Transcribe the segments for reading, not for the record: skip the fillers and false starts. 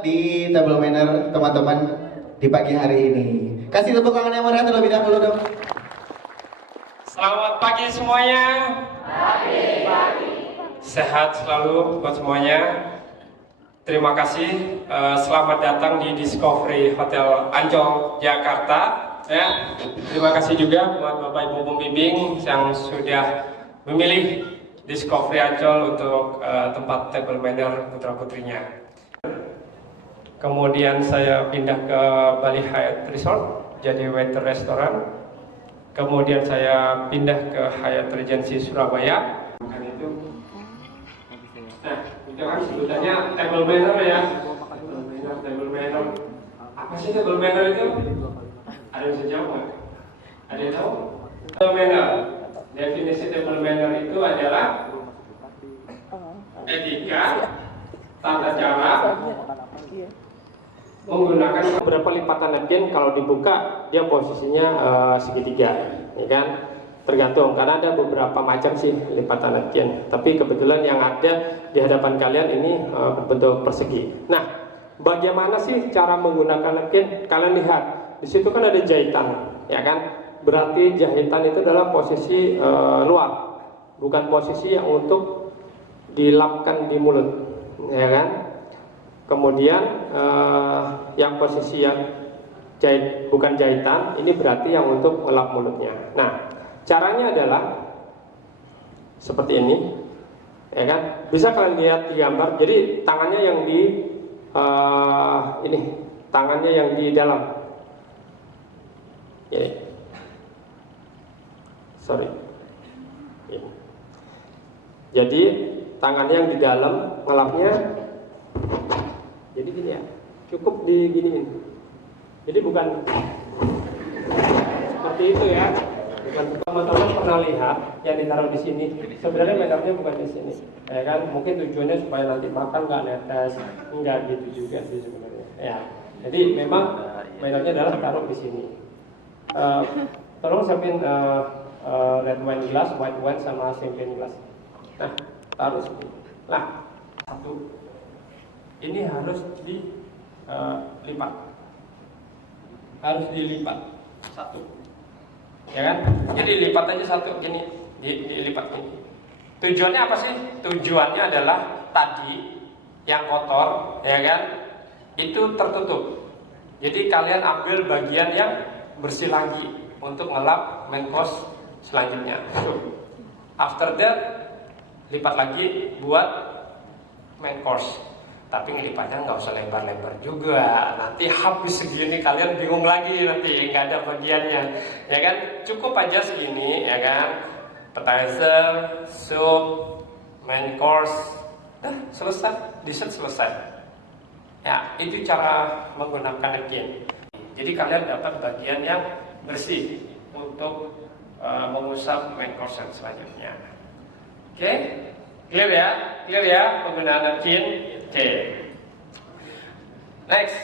di table manner teman-teman di pagi hari ini. Kasih tepuk tangan yang meriah terlebih dahulu dong. Selamat pagi semuanya. Pagi. Sehat selalu buat semuanya. Terima kasih. Selamat datang di Discovery Hotel Ancol Jakarta. Ya, terima kasih juga buat Bapak Ibu pembimbing yang sudah memilih Discovery Ancol untuk tempat table manner putra putrinya. Kemudian saya pindah ke Bali Hyatt Resort jadi waiter restoran. Kemudian saya pindah ke Hyatt Regency Surabaya. Nah, itu kan sebutannya table manner ya. Table manner. Apa sih table manner itu? Ada yang bisa jawab nggak? Ada yang tahu? Table manner. Definisi table manner itu adalah etika, tata cara, menggunakan beberapa lipatan napkin. Kalau dibuka dia posisinya segitiga, ya kan? Tergantung, karena ada beberapa macam sih lipatan napkin. Tapi kebetulan yang ada di hadapan kalian ini berbentuk persegi. Nah, bagaimana sih cara menggunakan napkin? Kalian lihat, di situ kan ada jahitan, ya kan? Berarti jahitan itu adalah posisi luar, bukan posisi yang untuk dilapkan di mulut, ya kan? Kemudian yang posisi yang bukan jahitan, ini berarti yang untuk melap mulutnya. Nah, caranya adalah seperti ini, ya kan? Bisa kalian lihat di gambar. Jadi tangannya yang di ini, tangannya yang di dalam. Sorry. Ini. Jadi tangannya yang di dalam, ngelapnya. Jadi gini ya, cukup diginiin. Jadi bukan seperti itu ya. Bukan, teman-teman pernah lihat yang ditaruh di sini. Sebenarnya medarnya bukan di sini, ya kan? Mungkin tujuannya supaya nanti makan nggak netes, nggak gitu juga sih sebenarnya. Ya, jadi memang medarnya adalah taruh di sini. Tolong siapin red wine glass, white wine sama champagne glass. Nah, taruh sini. Nah, satu. Ini harus dilipat. Harus dilipat satu. Ya kan? Jadi lipat aja satu gini, dilipat gini. Tujuannya apa sih? Tujuannya adalah tadi yang kotor, ya kan? Itu tertutup. Jadi kalian ambil bagian yang bersih lagi untuk ngelap main course selanjutnya. After that, lipat lagi buat main course. Tapi ngelipatnya nggak usah lebar-lebar juga. Nanti habis segini kalian bingung lagi, nanti nggak ada bagiannya, ya kan? Cukup aja segini, ya kan? Appetizer, soup, main course, selesai, dessert selesai. Ya, itu cara menggunakan napkin. Jadi kalian dapat bagian yang bersih untuk mengusap main course yang selanjutnya. Oke? Clear ya? Clear ya penggunaan napkin? Oke. Next.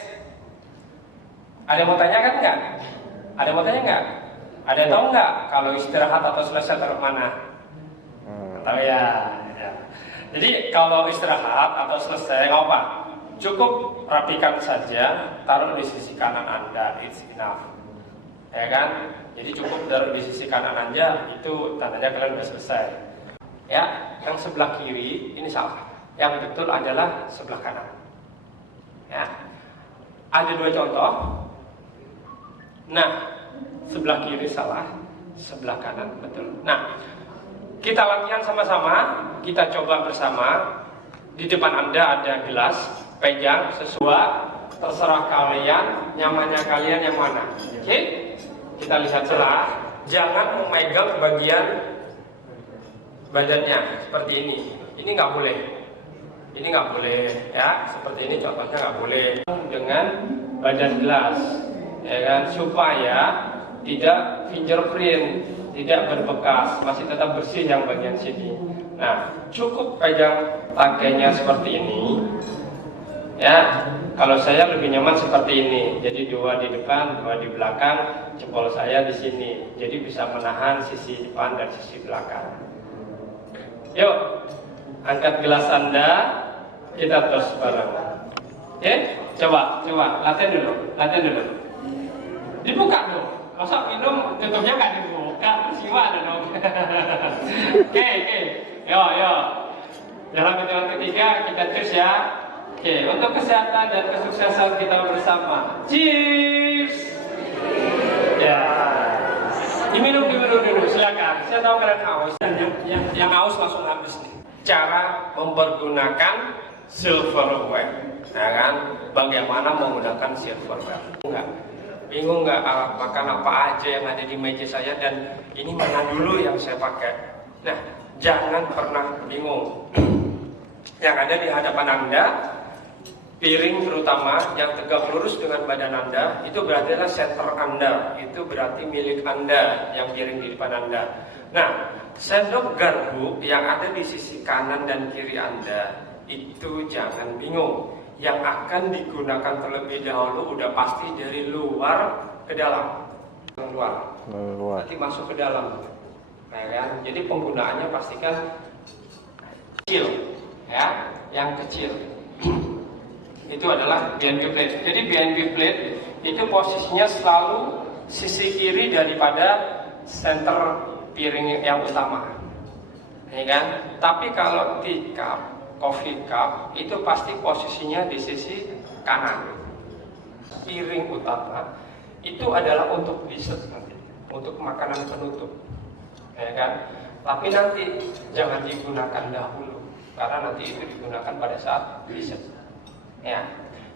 Ada yang mau tanya kan nggak? Ada yang mau tanya nggak? Ada yang tahu nggak kalau istirahat atau selesai taruh mana? Tahu ya. Jadi kalau istirahat atau selesai nggak apa? Cukup rapikan saja, taruh di sisi kanan Anda, it's enough. Ya kan? Jadi cukup taruh di sisi kanan aja, itu tandanya kalian udah selesai. Ya, yang sebelah kiri ini salah. Yang betul adalah sebelah kanan. Ya. Ada dua contoh. Nah, sebelah kiri salah, sebelah kanan betul. Nah, kita latihan sama-sama, kita coba bersama. Di depan Anda ada gelas, pegang sesuai, terserah kalian, nyamannya kalian yang mana. Oke? Kita lihat setelah, jangan memegang bagian badannya seperti ini. Ini nggak boleh. Ini nggak boleh, ya. Seperti ini contohnya nggak boleh. Dengan badan gelas, ya kan, supaya tidak fingerprint, tidak berbekas, masih tetap bersih yang bagian sini. Nah, cukup pegang tangkainya seperti ini. Ya, kalau saya lebih nyaman seperti ini. Jadi dua di depan, dua di belakang, jempol saya di sini. Jadi bisa menahan sisi depan dan sisi belakang. Yuk, angkat gelas Anda, kita terus bareng. Coba latihan dulu. Dibuka dong. Masa minum tutupnya nggak dibuka, gimana dong? Oke. Yo. Dalam hitungan ketiga kita cus ya. Oke, untuk kesehatan dan kesuksesan kita bersama. Cheers. Ya. Diminum dulu, silakan. Saya tahu kalian haus. Yang haus langsung habis nih. Cara mempergunakan silverware. Nah kan, bagaimana menggunakan silverware? Bingung nggak makan apa aja yang ada di meja saya dan ini mana dulu yang saya pakai? Nah, jangan pernah bingung. Yang ada di hadapan Anda, piring terutama yang tegak lurus dengan badan Anda, itu berarti adalah center Anda, itu berarti milik Anda yang piring di depan Anda. Nah, sendok garpu yang ada di sisi kanan dan kiri Anda, itu jangan bingung. Yang akan digunakan terlebih dahulu udah pasti dari luar ke dalam. Luar. Nanti masuk ke dalam. Nah, kan? Jadi penggunaannya pastikan kecil, ya, yang kecil. Itu adalah BNB plate. Jadi BNB plate itu posisinya selalu sisi kiri daripada center piring yang utama, ya kan? Tapi kalau di cup, coffee cup itu pasti posisinya di sisi kanan. Piring utama itu adalah untuk dessert nanti, untuk makanan penutup, ya kan? Tapi nanti jangan digunakan dahulu, karena nanti itu digunakan pada saat dessert, ya.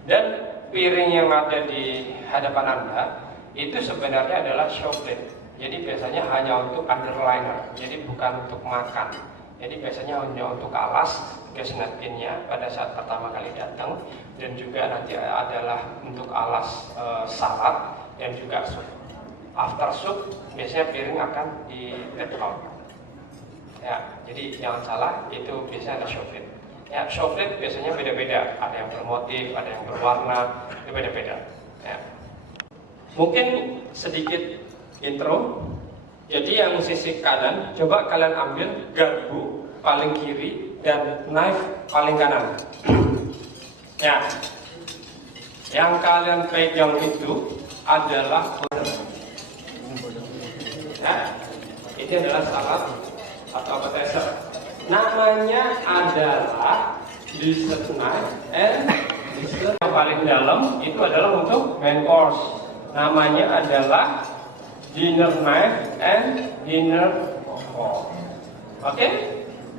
Dan piring yang ada di hadapan Anda itu sebenarnya adalah show plate. Jadi biasanya hanya untuk underliner, jadi bukan untuk makan. Jadi biasanya hanya untuk alas gas napkinnya pada saat pertama kali datang, dan juga nanti adalah untuk alas salad dan juga sup. After soup biasanya piring akan di take out. Ya, jadi jangan salah, itu biasanya ada show plate. Ya, show plate biasanya beda-beda, ada yang bermotif, ada yang berwarna, itu beda-beda. Ya. Mungkin sedikit intro. Jadi yang sisi kanan, coba kalian ambil garpu paling kiri dan knife paling kanan. Ya, yang kalian pegang itu adalah ini adalah salad atau appetizer. Namanya adalah dessert knife and dessert yang paling dalam itu adalah untuk main course. Namanya adalah dinner knife and dinner fork. Oke?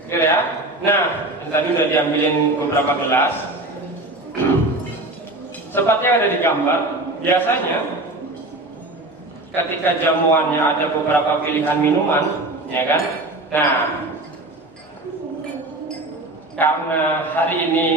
Clear ya? Nah, tadi udah diambilin beberapa gelas. Seperti yang ada di gambar, biasanya ketika jamuannya ada beberapa pilihan minuman, ya kan? Nah, karena hari ini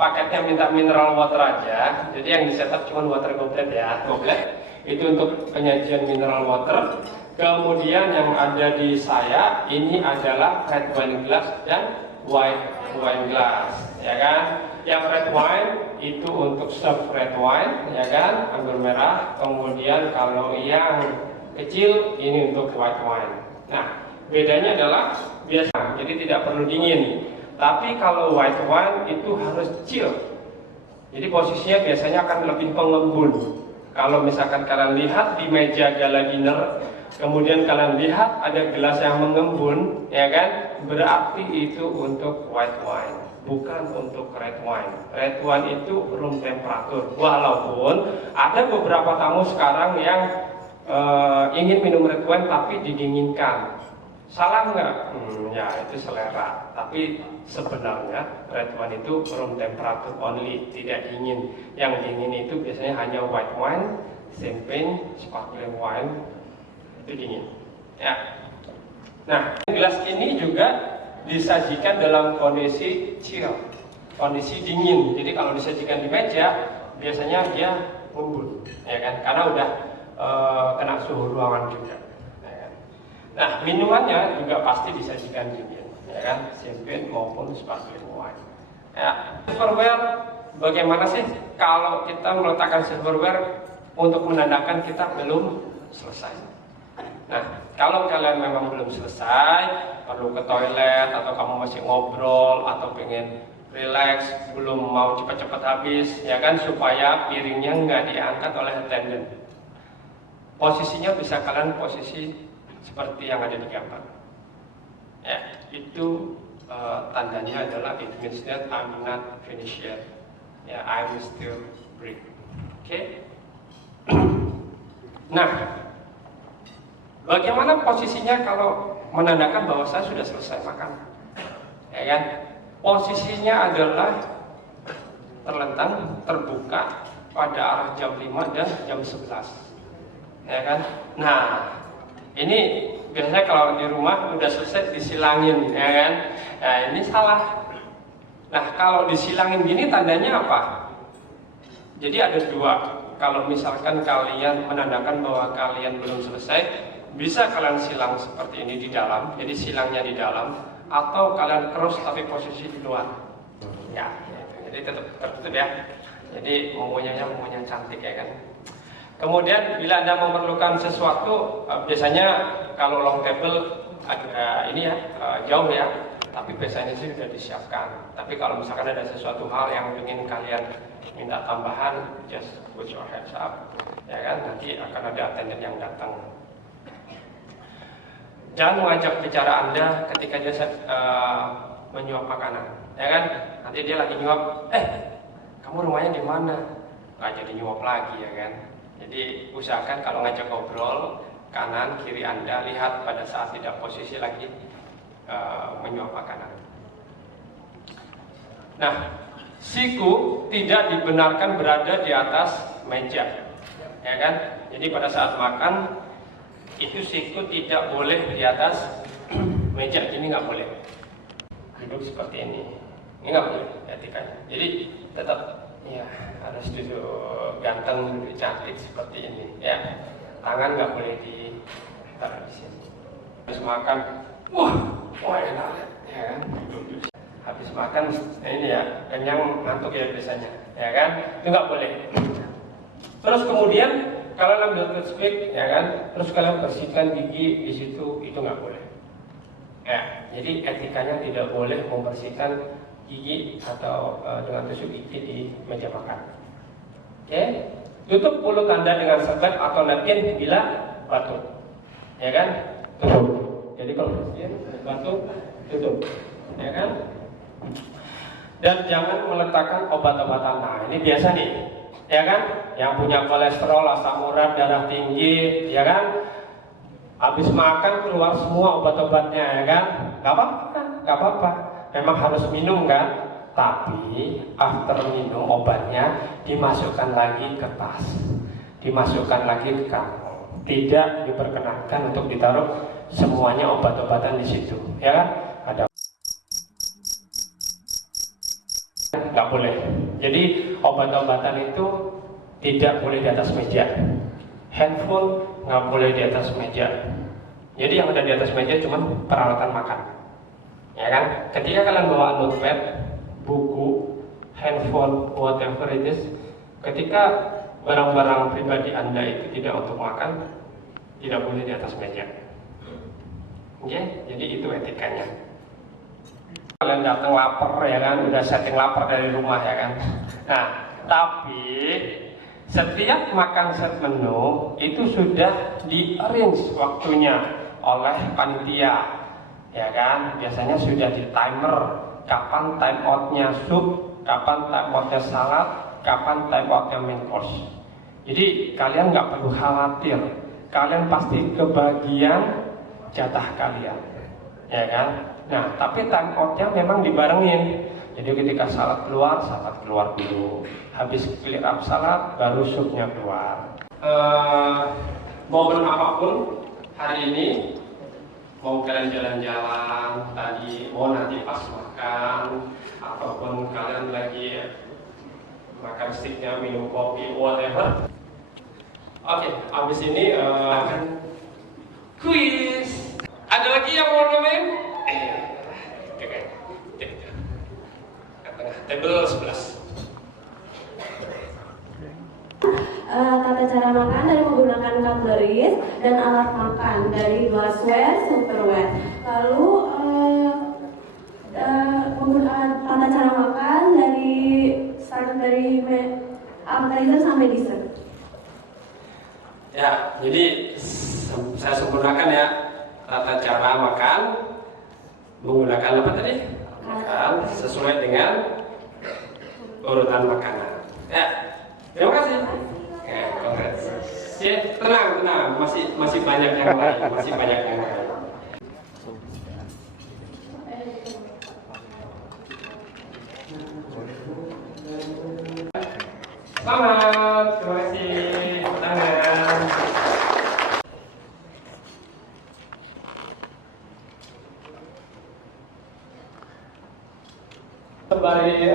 paketnya minta mineral water aja, jadi yang disetup cuma water goblet ya, goblet. Itu untuk penyajian mineral water. Kemudian yang ada di saya ini adalah red wine glass dan white wine glass, ya kan? Yang red wine itu untuk serve red wine, ya kan? Anggur merah. Kemudian kalau yang kecil ini untuk white wine. Nah, bedanya adalah biasa, jadi tidak perlu dingin. Tapi kalau white wine itu harus chill. Jadi posisinya biasanya akan lebih pengembun. Kalau misalkan kalian lihat di meja gala dinner, kemudian kalian lihat ada gelas yang mengembun, ya kan? Berarti itu untuk white wine, bukan untuk red wine. Red wine itu room temperatur. Walaupun ada beberapa tamu sekarang yang ingin minum red wine tapi didinginkan. Salah nggak? Ya itu selera. Tapi sebenarnya red wine itu room temperature only, tidak dingin. Yang dingin itu biasanya hanya white wine, champagne, sparkling wine, itu dingin. Ya. Nah, gelas ini juga disajikan dalam kondisi chill, kondisi dingin. Jadi kalau disajikan di meja, biasanya dia ngembun, ya kan? Karena udah kena suhu ruangan juga. Nah, minumannya juga pasti disajikan dingin, ya kan? Champagne maupun sparkling wine. Ya, silverware bagaimana sih kalau kita meletakkan silverware untuk menandakan kita belum selesai? Nah, kalau kalian memang belum selesai, perlu ke toilet atau kamu masih ngobrol atau pengen relax, belum mau cepat-cepat habis, ya kan, supaya piringnya nggak diangkat oleh attendant. Posisinya bisa kalian posisi seperti yang ada di gambar. Ya, itu tandanya adalah it means that I'm not finished yet. Ya, I'm still breathing. Oke? Nah, bagaimana posisinya kalau menandakan bahwa saya sudah selesai makan? Ya kan? Posisinya adalah terlentang, terbuka pada arah jam 5 dan jam 11. Ya kan? Nah, ini biasanya kalau di rumah udah selesai disilangin, ya kan? Nah, ini salah. Nah, kalau disilangin gini tandanya apa? Jadi ada dua. Kalau misalkan kalian menandakan bahwa kalian belum selesai, bisa kalian silang seperti ini di dalam. Jadi silangnya di dalam, atau kalian cross tapi posisi di luar. Ya, jadi tetap tertutup ya. Jadi mempunyai cantik, ya kan? Kemudian bila Anda memerlukan sesuatu, biasanya kalau long table agak ini ya, jauh ya, tapi biasanya sih sudah disiapkan. Tapi kalau misalkan ada sesuatu hal yang ingin kalian minta tambahan, just put your hands up, ya kan? Nanti akan ada attendant yang datang. Jangan mengajak bicara Anda ketika dia menyuap makanan, ya kan? Nanti dia lagi nyuap, kamu rumahnya di mana? Nggak jadi nyuap lagi, ya kan? Jadi usahakan kalau ngajak ngobrol, kanan kiri Anda lihat pada saat tidak posisi lagi menyuap makanan. Nah, siku tidak dibenarkan berada di atas meja, ya kan? Jadi pada saat makan itu siku tidak boleh di atas meja, ini nggak boleh. Duduk seperti ini nggak boleh etikanya. Jadi tetap ya harus duduk ganteng, duduk cantik seperti ini, ya. Tangan nggak boleh ditaruh di sini. Habis makan, wah enak, ya kan? Duduk. Habis makan ini ya, kenyang ngantuk ya biasanya, ya kan? Itu nggak boleh. Terus kemudian kalian ambil toothpick, ya kan? Terus kalian bersihkan gigi di situ, itu nggak boleh. Ya, jadi etikanya tidak boleh membersihkan gigi atau dengan tusuk gigi di meja makan. Oke? Tutup mulut Anda dengan serbet atau napkin bila batuk, ya kan? Tutup. Jadi kalau bersin batuk, tutup, ya kan? Dan jangan meletakkan obat-obatan. Nah, ini biasa nih, ya kan? Yang punya kolesterol, asam urat, darah tinggi, ya kan? Habis makan keluar semua obat-obatnya, ya kan? Gak apa-apa. Memang harus minum kan? Tapi after minum obatnya dimasukkan lagi ke tas, dimasukkan lagi ke kantong. Tidak diperkenankan untuk ditaruh semuanya obat-obatan di situ, ya kan? Ada nggak boleh. Jadi obat-obatan itu tidak boleh di atas meja. Handphone nggak boleh di atas meja. Jadi yang ada di atas meja cuma peralatan makan, ya kan? Ketika kalian bawa notepad, buku, handphone, whatever it is, ketika barang-barang pribadi Anda itu tidak untuk makan, tidak boleh di atas meja. Oke? Jadi itu etikanya. Kalian datang lapar, ya kan? Udah setting lapar dari rumah, ya kan? Nah, tapi setiap makan set menu itu sudah di-arrange waktunya oleh panitia, ya kan? Biasanya sudah di timer kapan time outnya sup, kapan time outnya salad, kapan time outnya main course. Jadi kalian nggak perlu khawatir, kalian pasti kebagian jatah kalian, ya kan? Nah, tapi time outnya memang dibarengin. Jadi ketika salad keluar dulu. Habis clear up salad, baru supnya keluar. Momen apapun hari ini, mau kalian jalan-jalan tadi, mau nanti pas makan, ataupun kalian lagi makan steaknya, minum kopi, whatever. Oke, abis ini akan quiz. Ada lagi yang mau main? Table 11. Tata cara makan dari menggunakan cutleries dan alat makan dari glassware, silverware. Lalu tata cara makan menggunakan apa tadi? Makan sesuai dengan urutan makanan. Ya, terima kasih. Ya, congrats. Ya, tenang, masih banyak yang lain, Selamat, terima kasih. Tangan. Sembari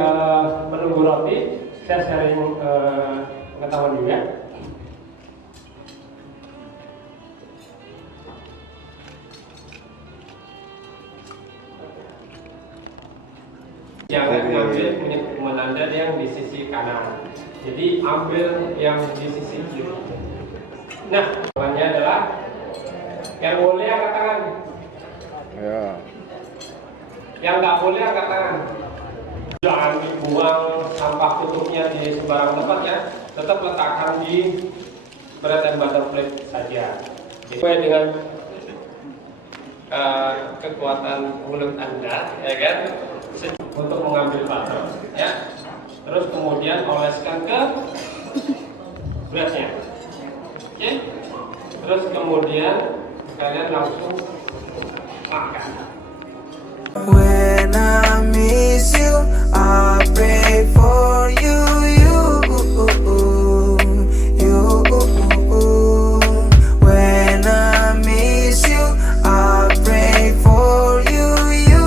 menunggu roti, saya sharing pengetahuan juga. Jangan ambil punya teman Anda yang di sisi kanan. Jadi ambil yang di sisi kiri. Nah, jawabannya adalah yang boleh angkat tangan. Ya. Yang nggak boleh angkat tangan. Jangan dibuang sampah tutupnya di sembarang tempat ya. Tetap letakkan di bread and butter plate saja. Sesuai dengan kekuatan mulut Anda, ya kan? Untuk mengambil butter, ya. Terus kemudian oleskan ke breadnya, oke? Terus kemudian kalian langsung makan. When I miss you, I pray for you, you. When I miss you, I pray for you, you.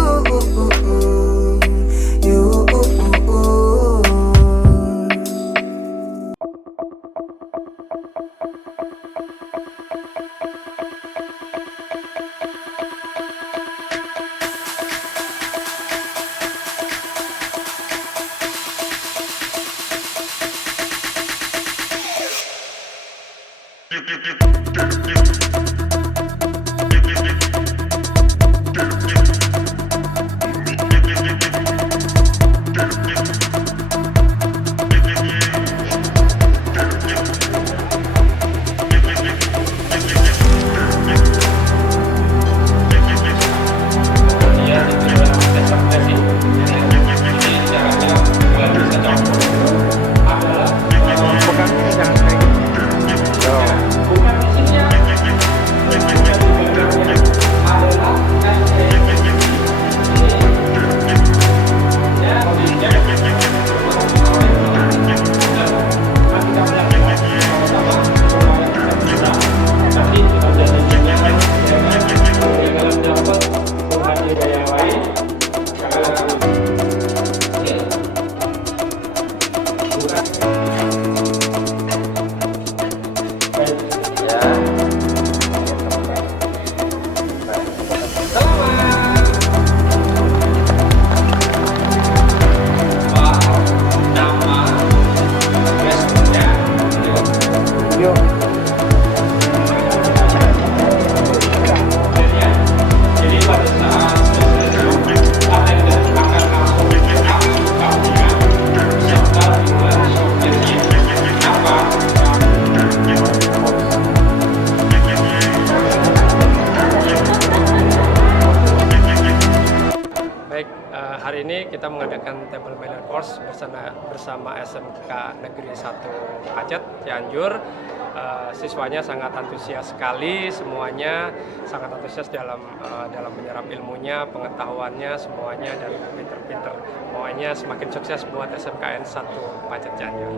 Hari ini kita mengadakan table manner course bersama SMK Negeri 1 Pacet, Cianjur. Siswanya sangat antusias sekali, semuanya sangat antusias dalam menyerap ilmunya, pengetahuannya, semuanya dari pinter-pinter. Pokoknya semakin sukses buat SMKN 1 Pacet Cianjur.